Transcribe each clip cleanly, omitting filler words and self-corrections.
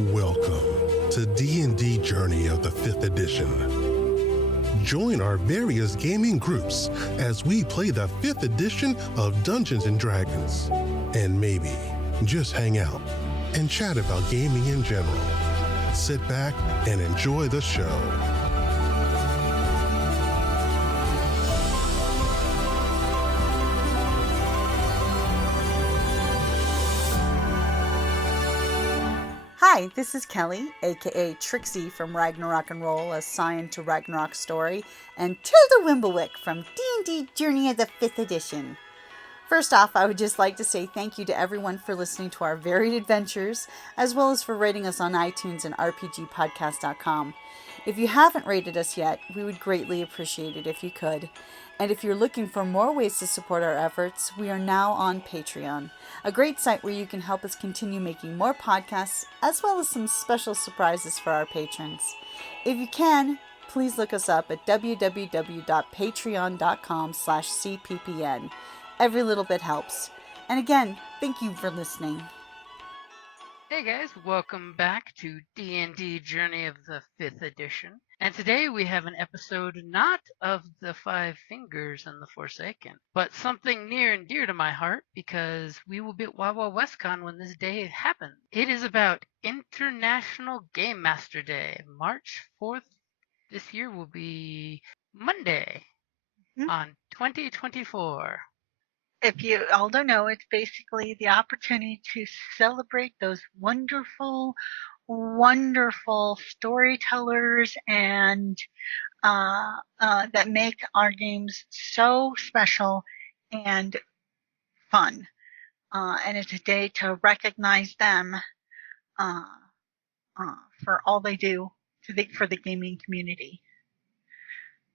Welcome to D&D Journey of the 5th Edition. Join our various gaming groups as we play the 5th edition of Dungeons & Dragons. And maybe just hang out and chat about gaming in general. Sit back and enjoy the show. Hi, this is Kelly, aka Trixie from Ragnarok and Roll, a Scion to Ragnarok story, and Tilda Wimblewick from D&D Journey of the 5th Edition. First off, I would just like to say thank you to everyone for listening to our varied adventures, as well as for rating us on iTunes and RPGpodcast.com. If you haven't rated us yet, we would greatly appreciate it if you could. And if you're looking for more ways to support our efforts, we are now on Patreon, a great site where you can help us continue making more podcasts, as well as some special surprises for our patrons. If you can, please look us up at www.patreon.com/cppn. Every little bit helps. And again, thank you for listening. Hey guys, welcome back to D&D Journey of the 5th Edition. And today we have an episode not of the Five Fingers and the Forsaken, but something near and dear to my heart because we will be at Wawa WestCon when this day happens. It is about International Game Master Day. March 4th this year will be Monday on 2024. If you all don't know, it's basically the opportunity to celebrate those wonderful, wonderful storytellers and that make our games so special and fun. And it's a day to recognize them for all they do for the gaming community.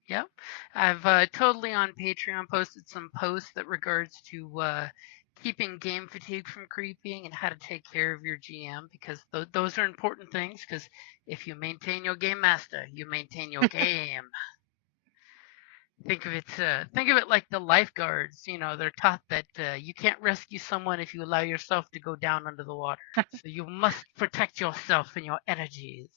Yep. I've totally on Patreon posted some posts that regards to keeping game fatigue from creeping and how to take care of your GM because those are important things because if you maintain your game master, you maintain your game. Think of it like the lifeguards, they're taught that you can't rescue someone if you allow yourself to go down under the water. So you must protect yourself and your energies.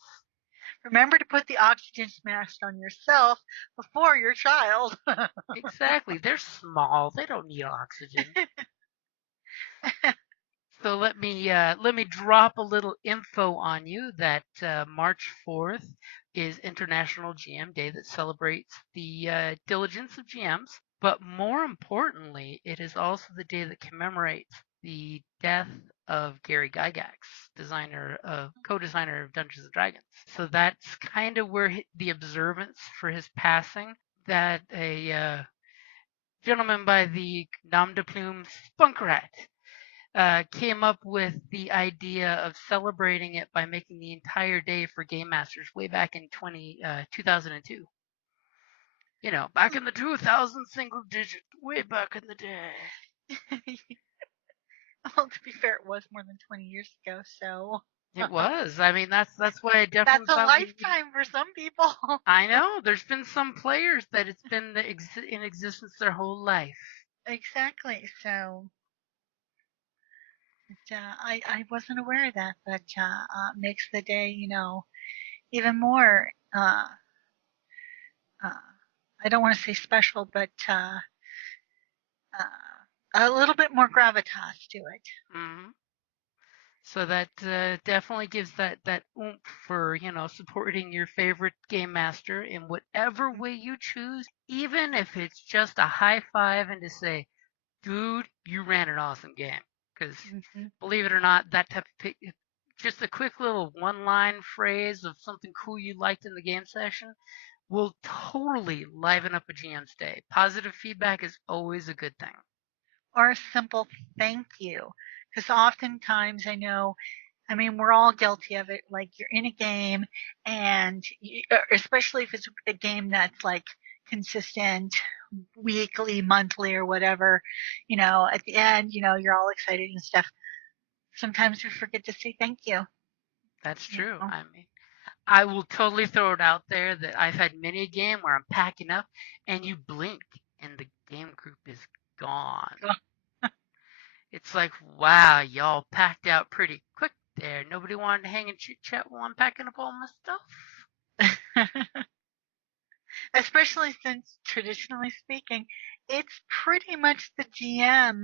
Remember to put the oxygen mask on yourself before your child. Exactly. They're small. They don't need oxygen. So let me drop a little info on you that March 4th is International GM Day that celebrates the diligence of GMs. But more importantly, it is also the day that commemorates the death of Gary Gygax, co-designer of Dungeons & Dragons. So that's kind of where the observance for his passing, that a gentleman by the nom de plume Spunkrat came up with the idea of celebrating it by making the entire day for Game Masters way back in 2002. Back in the 2000 single digit, way back in the day. Well, to be fair, it was more than 20 years ago, so. It was. I mean, that's why I definitely. That's a lifetime for some people. I know. There's been some players that it's been in existence their whole life. Exactly. So, I wasn't aware of that, but makes the day, even more. I don't want to say special, but a little bit more gravitas to it. Mm-hmm. So that definitely gives that oomph for, supporting your favorite game master in whatever way you choose, even if it's just a high five and to say, dude, you ran an awesome game. Because believe it or not, that type of just a quick little one-line phrase of something cool you liked in the game session will totally liven up a GM's day. Positive feedback is always a good thing. Or a simple thank you. Because oftentimes we're all guilty of it. Like you're in a game and especially if it's a game that's like consistent weekly, monthly or whatever, at the end, you're all excited and stuff. Sometimes we forget to say thank you. That's true. I mean, I will totally throw it out there that I've had many a game where I'm packing up and you blink and the game group is gone. It's like, wow, y'all packed out pretty quick there. Nobody wanted to hang and chit chat while I'm packing up all my stuff. Especially since, traditionally speaking, it's pretty much the GM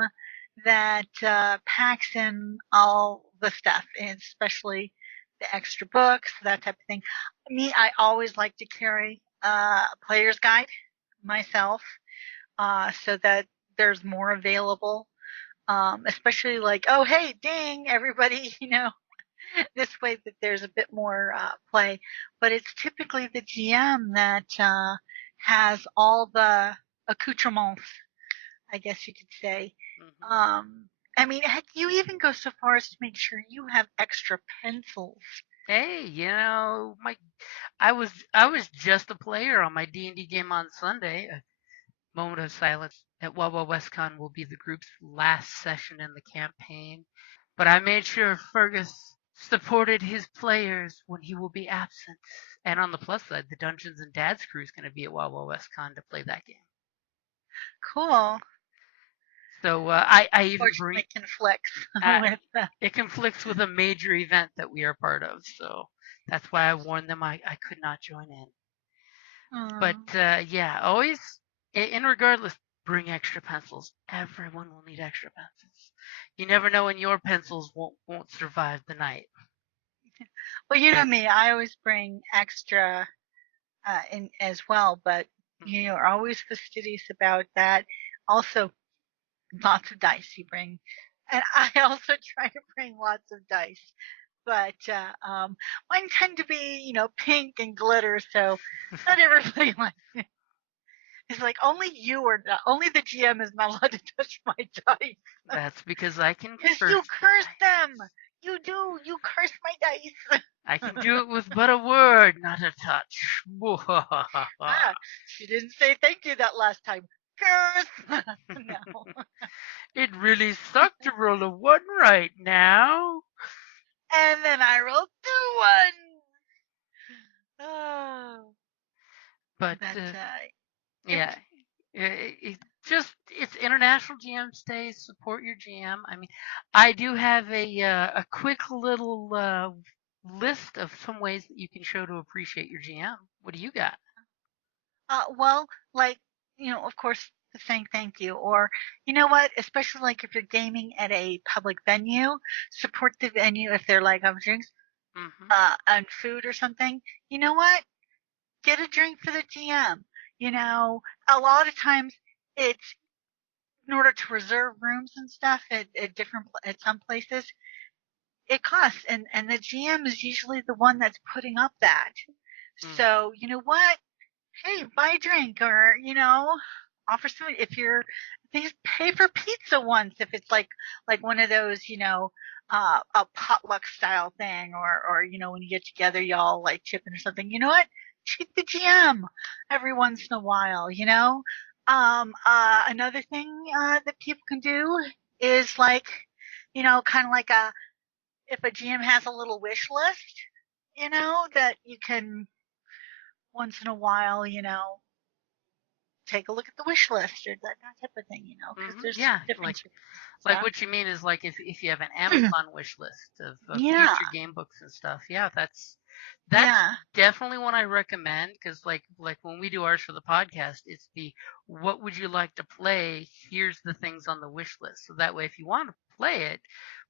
that packs in all the stuff, and especially the extra books, that type of thing. Me, I always like to carry a player's guide myself, so that there's more available. Especially like, oh, hey, ding, everybody, this way that there's a bit more play. But it's typically the GM that has all the accoutrements, I guess you could say. Mm-hmm. I mean, heck, you even go so far as to make sure you have extra pencils. Hey, I was just a player on my D&D game on Sunday. A moment of silence at Wawa WestCon will be the group's last session in the campaign, but I made sure Fergus supported his players when he will be absent. And on the plus side, the Dungeons and Dads crew is going to be at Wawa WestCon to play that game. Cool. So I even bring Unfortunately, conflicts with. it conflicts with a major event that we are part of, so that's why I warned them I could not join in. But yeah, always, in regardless, bring extra pencils. Everyone will need extra pencils. You never know when your pencils won't survive the night. Well, you know me, I always bring extra in as well, but are always fastidious about that. Also, lots of dice you bring, and I also try to bring lots of dice. But mine tend to be, pink and glitter, so not everybody likes it. It's like only the GM is not allowed to touch my dice. That's because I can curse. Because you curse them. You do. You curse my dice. I can do it with but a word, not a touch. She didn't say thank you that last time. Curse. No. It really sucked to roll a 1 right now. And then I rolled 2 1s. Oh. But yeah, it's International GM Day. Support your GM. I mean, I do have a quick little list of some ways that you can show to appreciate your GM. What do you got? Well, like, of course, saying thank you, or you know what, especially like if you're gaming at a public venue, support the venue if they're like having drinks, and food or something. You know what? Get a drink for the GM. A lot of times it's in order to reserve rooms and stuff at some places, it costs, and the GM is usually the one that's putting up that. So you know what? Hey, buy a drink, or offer some. They pay for pizza once if it's like one of those, a potluck style thing, or when you get together, y'all like chipping or something. You know what? Treat the GM every once in a while. Another thing that people can do is like, kind of like if a GM has a little wish list, that you can once in a while, take a look at the wish list or that type of thing, because there's different like what you mean is like if you have an Amazon wish list of future game books and stuff. Yeah, that's definitely one I recommend, because like when we do ours for the podcast, it's the what would you like to play? Here's the things on the wish list. So that way, if you want to play it,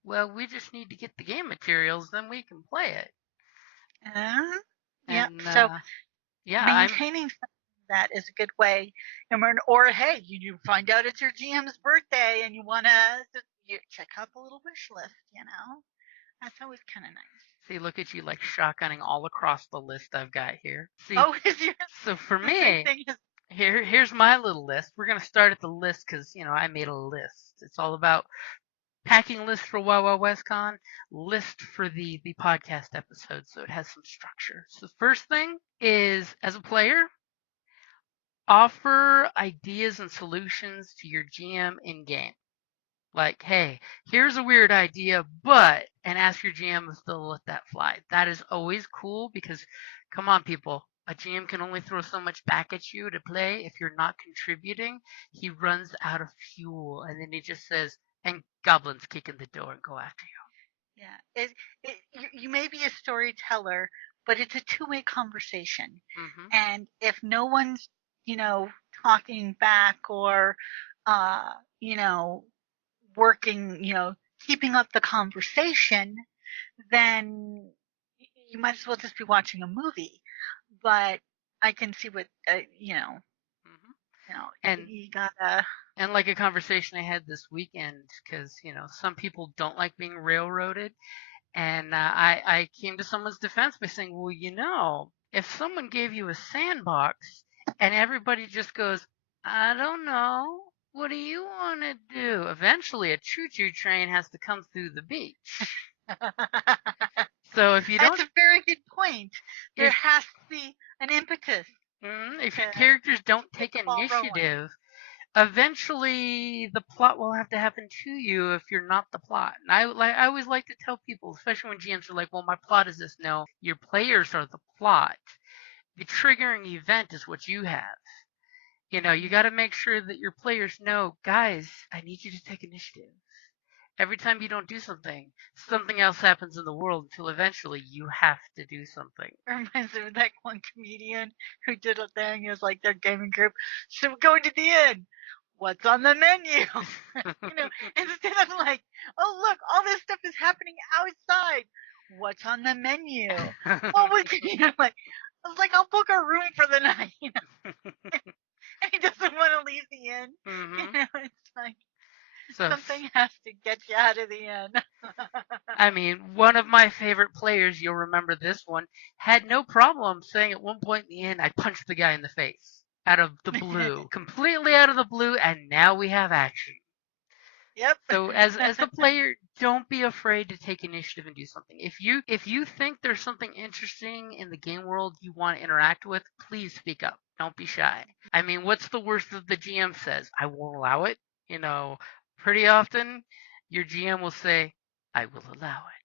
well, we just need to get the game materials, then we can play it. So maintaining that is a good way. Or hey, you find out it's your GM's birthday and you want to check out the little wish list. That's always kind of nice. See, look at you, like shotgunning all across the list I've got here. See, is yours? So for me, here's my little list. We're gonna start at the list because I made a list. It's all about packing list for Wawa WestCon, list for the podcast episode, so it has some structure. So the first thing is, as a player, offer ideas and solutions to your GM in game. Like, hey, here's a weird idea, and ask your GM if they'll let that fly. That is always cool because, come on, people, a GM can only throw so much back at you to play. If you're not contributing, he runs out of fuel, and then he just says, and goblins kick in the door and go after you. Yeah. You may be a storyteller, but it's a two-way conversation. Hmm. And if no one's, you know, talking back or, uh, you know, working, keeping up the conversation, then you might as well just be watching a movie. But I can see what, Hmm. And you gotta. and like a conversation I had this weekend, because some people don't like being railroaded, and I came to someone's defense by saying, well, if someone gave you a sandbox and everybody just goes, I don't know, what do you want to do? Eventually, a choo-choo train has to come through the beach. So if you That's don't, a very good point. There if has to be an impetus if to your characters don't get take the ball rolling. initiative, eventually the plot will have to happen to you if you're not the plot. And I always like to tell people, especially when GMs are like, well, my plot is this. No, your players are the plot. The triggering event is what you have. You got to make sure that your players know, guys, I need you to take initiative. Every time you don't do something, something else happens in the world until eventually you have to do something. Reminds me of that one comedian who did a thing. It was like their gaming group. So we're going to the inn. What's on the menu? Instead of like, oh look, all this stuff is happening outside. What's on the menu? What would like? I was like, I'll book a room for the night. And he doesn't want to leave the inn. Hmm. It's like So, something has to get you out of the inn. I mean, one of my favorite players, you'll remember this one, had no problem saying at one point in the end, I punched the guy in the face out of the blue, completely out of the blue, and now we have action. Yep. So as the player, don't be afraid to take initiative and do something. If you think there's something interesting in the game world you want to interact with, please speak up. Don't be shy. I mean, what's the worst that the GM says? I won't allow it. Pretty often your GM will say, I will allow it.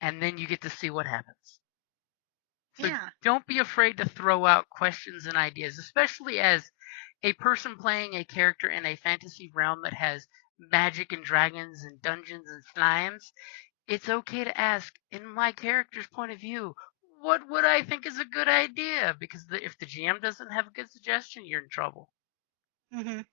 And then you get to see what happens. So Yeah. don't be afraid to throw out questions and ideas, especially as a person playing a character in a fantasy realm that has magic and dragons and dungeons and slimes. It's okay to ask, in my character's point of view, what would I think is a good idea? Because if the GM doesn't have a good suggestion, you're in trouble. Mhm.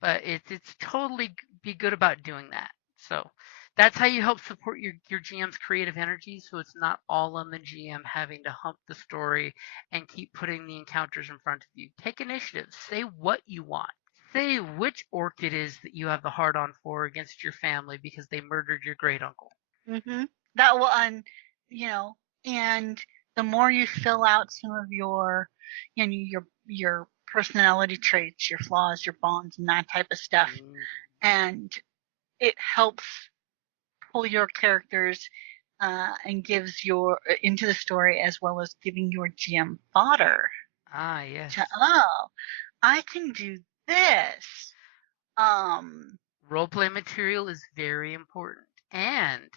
But it's totally be good about doing that. So that's how you help support your GM's creative energy, so it's not all on the GM having to hump the story and keep putting the encounters in front of you. Take initiative. Say what you want. Say which orc it is that you have the hard on for against your family because they murdered your great uncle. Mhm. That will, and the more you fill out some of your personality traits, your flaws, your bonds, and that type of stuff, Mm. and it helps pull your characters and gives your into the story as well as giving your GM fodder. Ah, yes. Oh, I can do this. Roleplay material is very important. And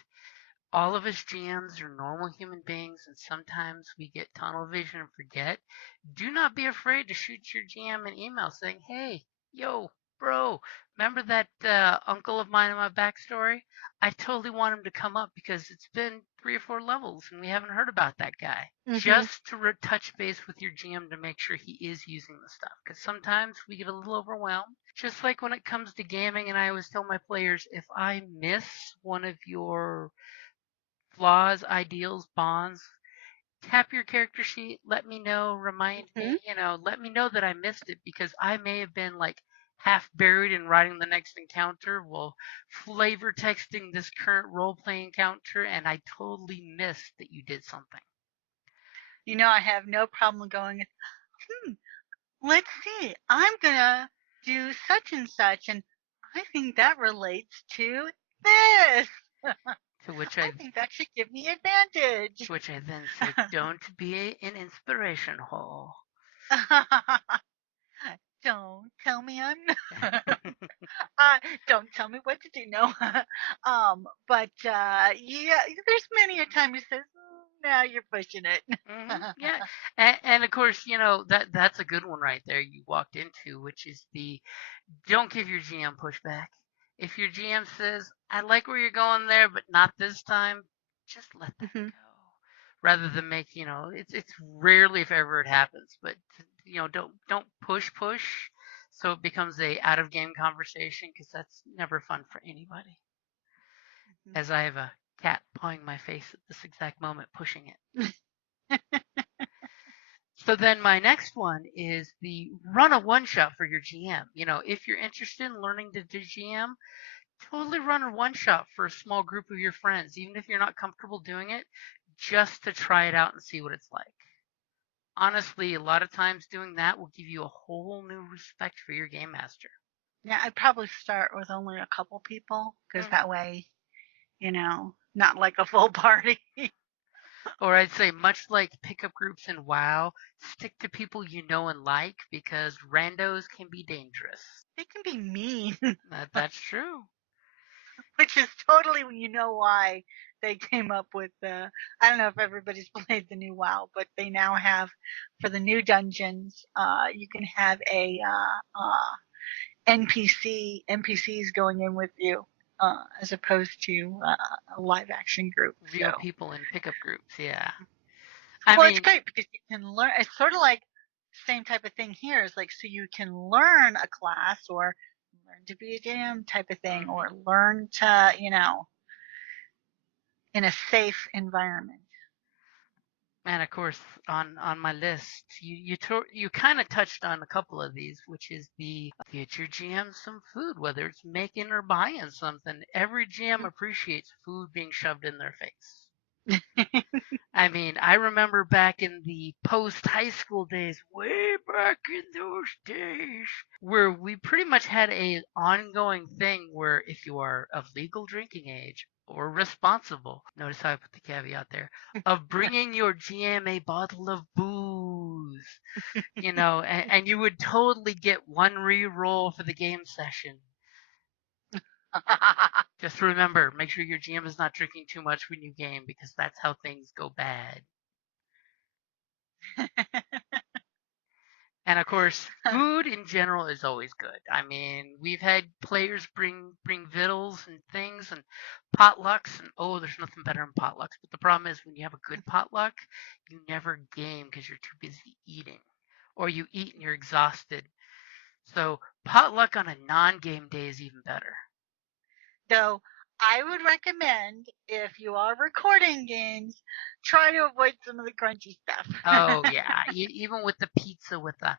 all of us GMs are normal human beings, and sometimes we get tunnel vision and forget. Do not be afraid to shoot your GM an email saying, hey, yo, bro, remember that uncle of mine in my backstory? I totally want him to come up because it's been 3 or 4 levels and we haven't heard about that guy. Mhm. Just to touch base with your GM to make sure he is using the stuff. Because sometimes we get a little overwhelmed. Just like when it comes to gaming, and I always tell my players, if I miss one of your flaws, ideals, bonds, tap your character sheet, let me know, remind Mhm. me, let me know that I missed it because I may have been like half buried in writing the next encounter, well, flavor texting this current role play encounter, and I totally missed that you did something. I have no problem going, let's see, I'm gonna do such and such, and I think that relates to this. To which I think that should give me advantage. then say, don't be an inspiration hole. Don't tell me I'm not. Don't tell me what to do. No. But yeah, there's many a time he says, now you're pushing it. Yeah, and of course, that's a good one right there you walked into, which is the don't give your GM pushback. If your GM says, I like where you're going there, but not this time, just let that Hmm. go. Rather than make, it's rarely if ever it happens, but don't push so it becomes a out of game conversation because that's never fun for anybody. As I have a cat pawing my face at this exact moment, pushing it. So then my next one is the run a one shot for your GM. If you're interested in learning to do GM, totally run a one shot for a small group of your friends, even if you're not comfortable doing it, just to try it out and see what it's like. Honestly, a lot of times doing that will give you a whole new respect for your game master. Yeah, I'd probably start with only a couple people because that way, not like a full party. Or I'd say, much like pickup groups in WoW, stick to people you know and like because randos can be dangerous. They can be mean, That's true. which is totally why they came up with I don't know if everybody's played the new WoW, but they now have for the new dungeons, you can have a NPCs going in with you, as opposed to a live action group. Real So, people in pickup groups, yeah. well, it's great because you can learn. It's sort of like same type of thing here. It's like so you can learn a class or learn to be a DM type of thing, or learn to in a safe environment. And of course, on my list, you kind of touched on a couple of these, which is the get your GM some food, whether it's making or buying something. Every GM appreciates food being shoved in their face. I mean, I remember back in the post high school days, way back in those days, where we pretty much had a ongoing thing where if you are of legal drinking age or responsible, notice how I put the caveat there, of bringing your GM a bottle of booze, and you would totally get one re-roll for the game session. Just remember, make sure your GM is not drinking too much when you game because that's how things go bad. And of course, food in general is always good. I mean, we've had players bring victuals and things and potlucks, and oh, there's nothing better than potlucks. But the problem is when you have a good potluck, you never game because you're too busy eating, or you eat and you're exhausted. So potluck on a non-game day is even better. So I would recommend if you are recording games, try to avoid some of the crunchy stuff. Oh yeah, even with the pizza with the,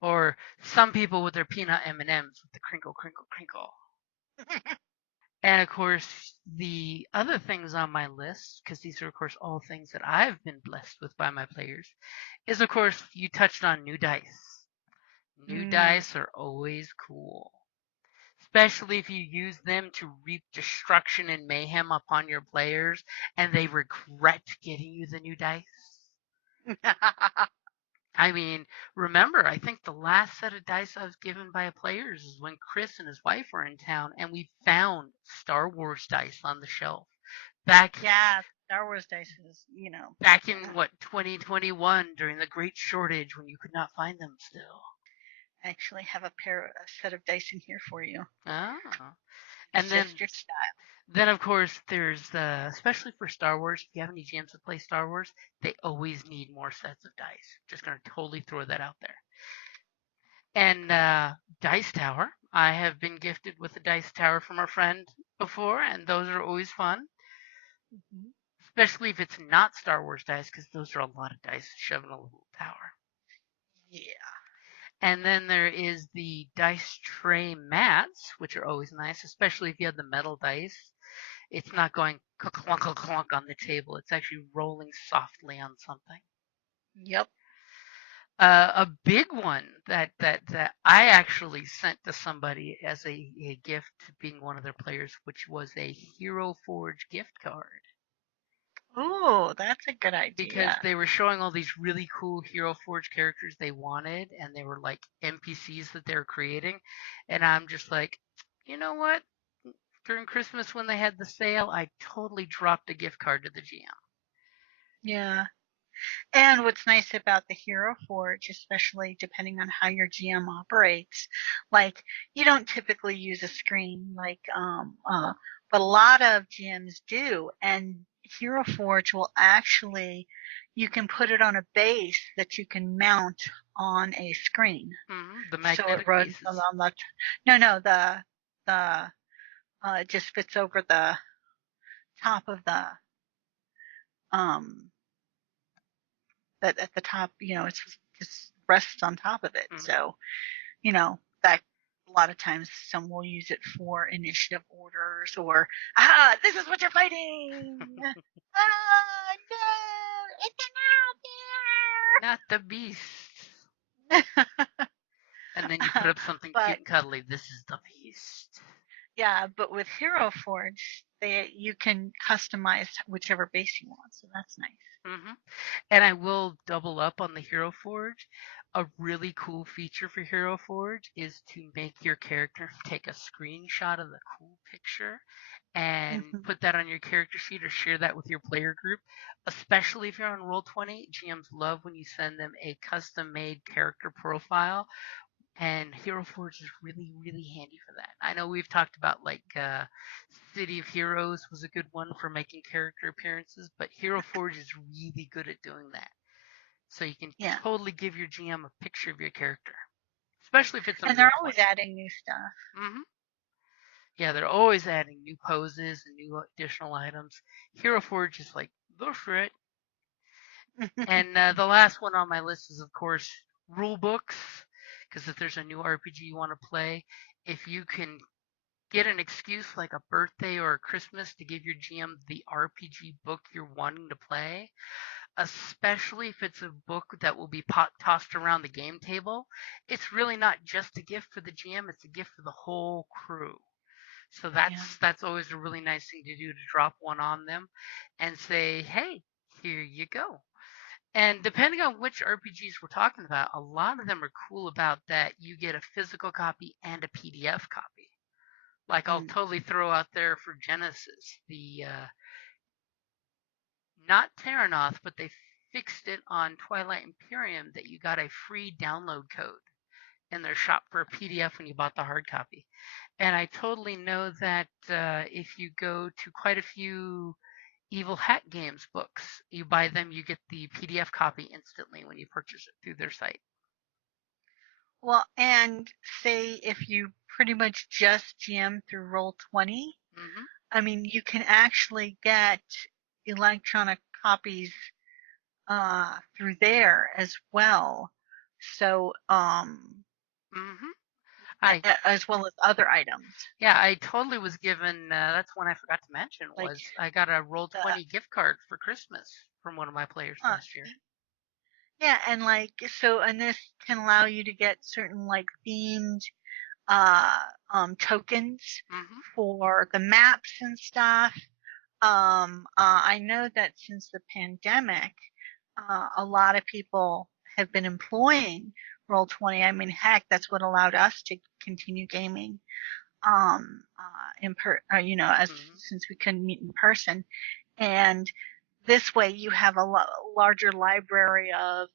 or some people with their peanut M&Ms with the crinkle crinkle crinkle. And of course, the other things on my list, because these are, of course, all things that I've been blessed with by my players, is, of course, you touched on new dice. New dice are always cool, especially if you use them to reap destruction and mayhem upon your players and they regret giving you the new dice. I mean, remember, I think the last set of dice I was given by a players is when Chris and his wife were in town and we found Star Wars dice on the shelf. Yeah, Star Wars dice is, back in what 2021 during the great shortage when you could not find them still. I actually have a set of dice in here for you. Oh. And then just your style. Then of course there's especially for Star Wars, if you have any GMs that play Star Wars, they always need more sets of dice. Just gonna totally throw that out there. And Dice Tower. I have been gifted with a Dice Tower from our friend before, and those are always fun. Mm-hmm. Especially if it's not Star Wars dice, because those are a lot of dice shoved in a little tower. Yeah. And then there is the dice tray mats, which are always nice, especially if you have the metal dice. It's not going clunk clunk on the table. It's actually rolling softly on something. Yep. A big one that I actually sent to somebody as a gift, being one of their players, which was a Hero Forge gift card. Oh, that's a good idea. Because they were showing all these really cool Hero Forge characters they wanted, and they were like NPCs that they were creating. And I'm just like, you know what? During Christmas when they had the sale, I totally dropped a gift card to the GM. Yeah. And what's nice about the Hero Forge, especially depending on how your GM operates, like you don't typically use a screen but a lot of GMs do, and Hero Forge will actually, you can put it on a base that you can mount on a screen. The So it magnetic runs pieces. on the it just fits over the top of the um that at the top, it's just rests on top of it. So, that a lot of times some will use it for initiative orders or, this is what you're fighting. No, it's Not the beast. an out there. And then you put up something But cute and cuddly. This is the beast. yeah, but with Hero Forge, you can customize whichever base you want, so that's nice. And I will double up on the Hero Forge. A really cool feature for Hero Forge is to make your character take a screenshot of the cool picture and put that on your character sheet or share that with your player group. Especially if you're on Roll20, GMs love when you send them a custom made character profile, and Hero Forge is really, really handy for that. I know we've talked about City of Heroes was a good one for making character appearances, but Hero Forge is really good at doing that. So you can totally give your GM a picture of your character, especially if it's on And they're Roll20. always adding new stuff. Yeah, they're always adding new poses and new additional items. Hero Forge is like, go for it. And the last one on my list is, of course, rule books. Because if there's a new RPG you want to play, if you can get an excuse like a birthday or a Christmas to give your GM the RPG book you're wanting to play, especially if it's a book that will be tossed around the game table, it's really not just a gift for the GM, it's a gift for the whole crew. So that's always a really nice thing to do, to drop one on them and say, hey, here you go. And depending on which RPGs we're talking about, a lot of them are cool about that. You get a physical copy and a PDF copy. Like I'll totally throw out there for Genesis, the not Terranoth, but they fixed it on Twilight Imperium that you got a free download code in their shop for a PDF when you bought the hard copy. And I totally know that if you go to quite a few Evil Hat Games books, you buy them, you get the PDF copy instantly when you purchase it through their site. Well, and say if you pretty much just GM through Roll20, I mean, you can actually get electronic copies through there as well. So, as well as other items. Yeah, I totally was given, that's one I forgot to mention, was I got a Roll20 gift card for Christmas from one of my players last year. Yeah, and and this can allow you to get certain themed tokens for the maps and stuff. I know that since the pandemic, a lot of people have been employing Roll20. I mean, heck, that's what allowed us to continue gaming, since we couldn't meet in person. And this way, you have a larger library of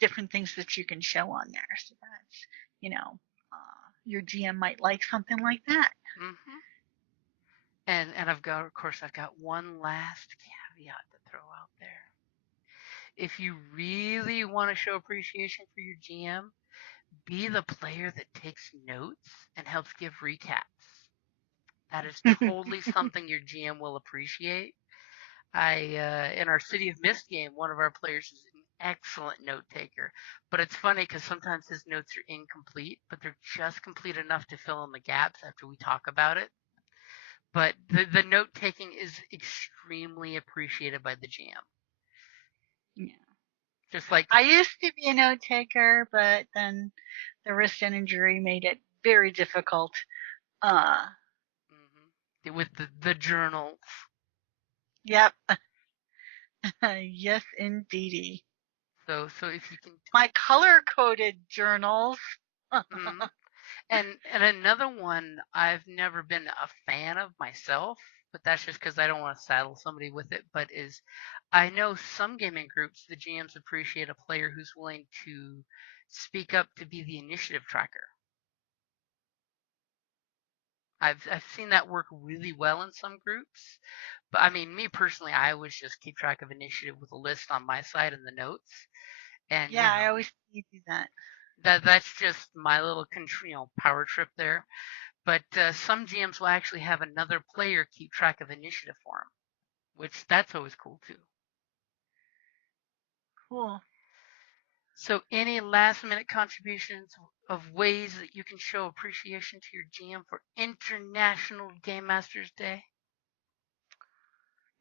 different things that you can show on there. So that's, your GM might like something like that. And I've got one last caveat to throw out there. If you really want to show appreciation for your GM, be the player that takes notes and helps give recaps. That is totally something your GM will appreciate. In our City of Mist game, one of our players is an excellent note taker, but it's funny because sometimes his notes are incomplete, but they're just complete enough to fill in the gaps after we talk about it. But the note taking is extremely appreciated by the GM. Yeah. Just like I used to be a note taker, but then the wrist injury made it very difficult. With the journals. Yep. Yes, indeedy. So if you can, my color coded journals. And another one I've never been a fan of myself, but that's just because I don't want to saddle somebody with it. But is I know some gaming groups, the GMs appreciate a player who's willing to speak up to be the initiative tracker. I've seen that work really well in some groups. But I mean, me personally, I always just keep track of initiative with a list on my side in the notes. And Yeah, I always see you do that. that's just my little power trip there. But some GMs will actually have another player keep track of initiative for them, which that's always cool too. Cool. So, any last minute contributions of ways that you can show appreciation to your GM for International Game Masters Day?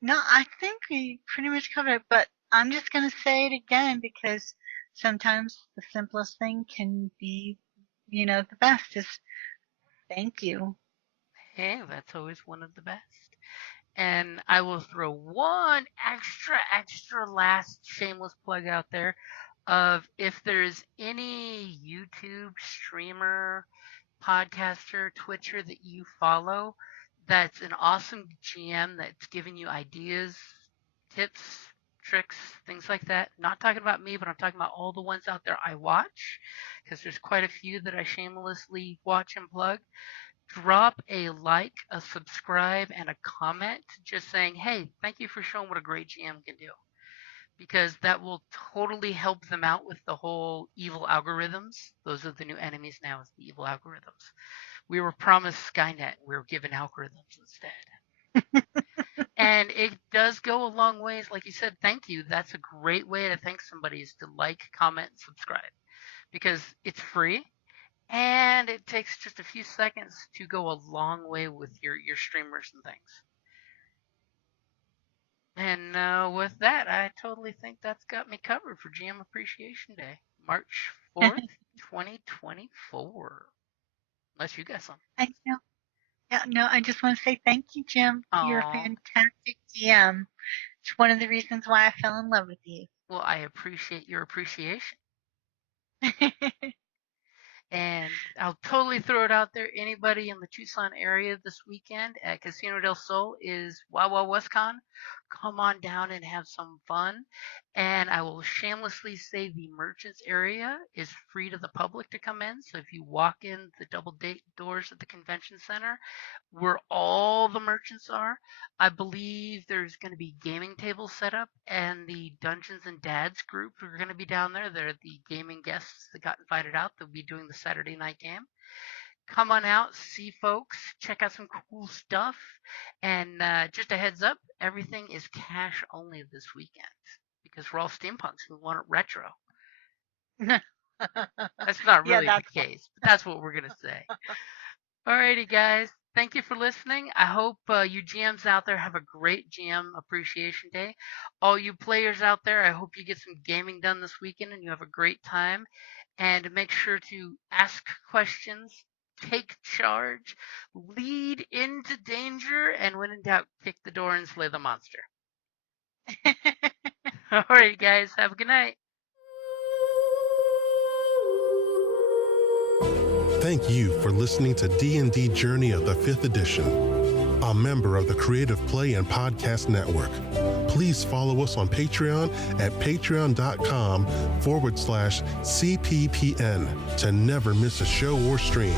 No, I think we pretty much covered it, but I'm just going to say it again because sometimes the simplest thing can be, the best is thank you. Hey, that's always one of the best. And I will throw one extra last shameless plug out there of if there's any YouTube streamer, podcaster, Twitcher that you follow that's an awesome GM that's giving you ideas, tips, tricks, things like that. Not talking about me, but I'm talking about all the ones out there I watch, because there's quite a few that I shamelessly watch and plug. Drop a like, a subscribe, and a comment just saying, hey, thank you for showing what a great GM can do. Because that will totally help them out with the whole evil algorithms. Those are the new enemies now, is the evil algorithms. We were promised Skynet. We were given algorithms instead. And it does go a long ways. Like you said, thank you. That's a great way to thank somebody, is to like, comment, and subscribe. Because it's free. And it takes just a few seconds to go a long way with your streamers and things. And with that, I totally think that's got me covered for GM Appreciation Day, March 4th, 2024. Unless you got something. I know. Yeah, no, I just want to say thank you, Jim. You're a fantastic GM. It's one of the reasons why I fell in love with you. Well, I appreciate your appreciation. And I'll totally throw it out there. Anybody in the Tucson area this weekend at Casino del Sol is Wawa WestCon. Come on down and have some fun. And I will shamelessly say the merchants area is free to the public to come in. So if you walk in the double date doors at the convention center, where all the merchants are, I believe there's going to be gaming tables set up, and the Dungeons and Dads group are going to be down there. They're the gaming guests that got invited out. They'll be doing the Saturday night game. Come on out, see folks, check out some cool stuff. And just a heads up, everything is cash only this weekend because we're all steampunks who want it retro. That's not really the case, but that's what we're going to say. Alrighty, guys. Thank you for listening. I hope you GMs out there have a great GM Appreciation Day. All you players out there, I hope you get some gaming done this weekend and you have a great time. And make sure to ask questions, take charge, lead into danger, and when in doubt, kick the door and slay the monster. Alright, guys. Have a good night. Thank you for listening to D&D Journey of the 5th Edition, a member of the Creative Play and Podcast Network. Please follow us on Patreon at patreon.com/CPPN to never miss a show or stream.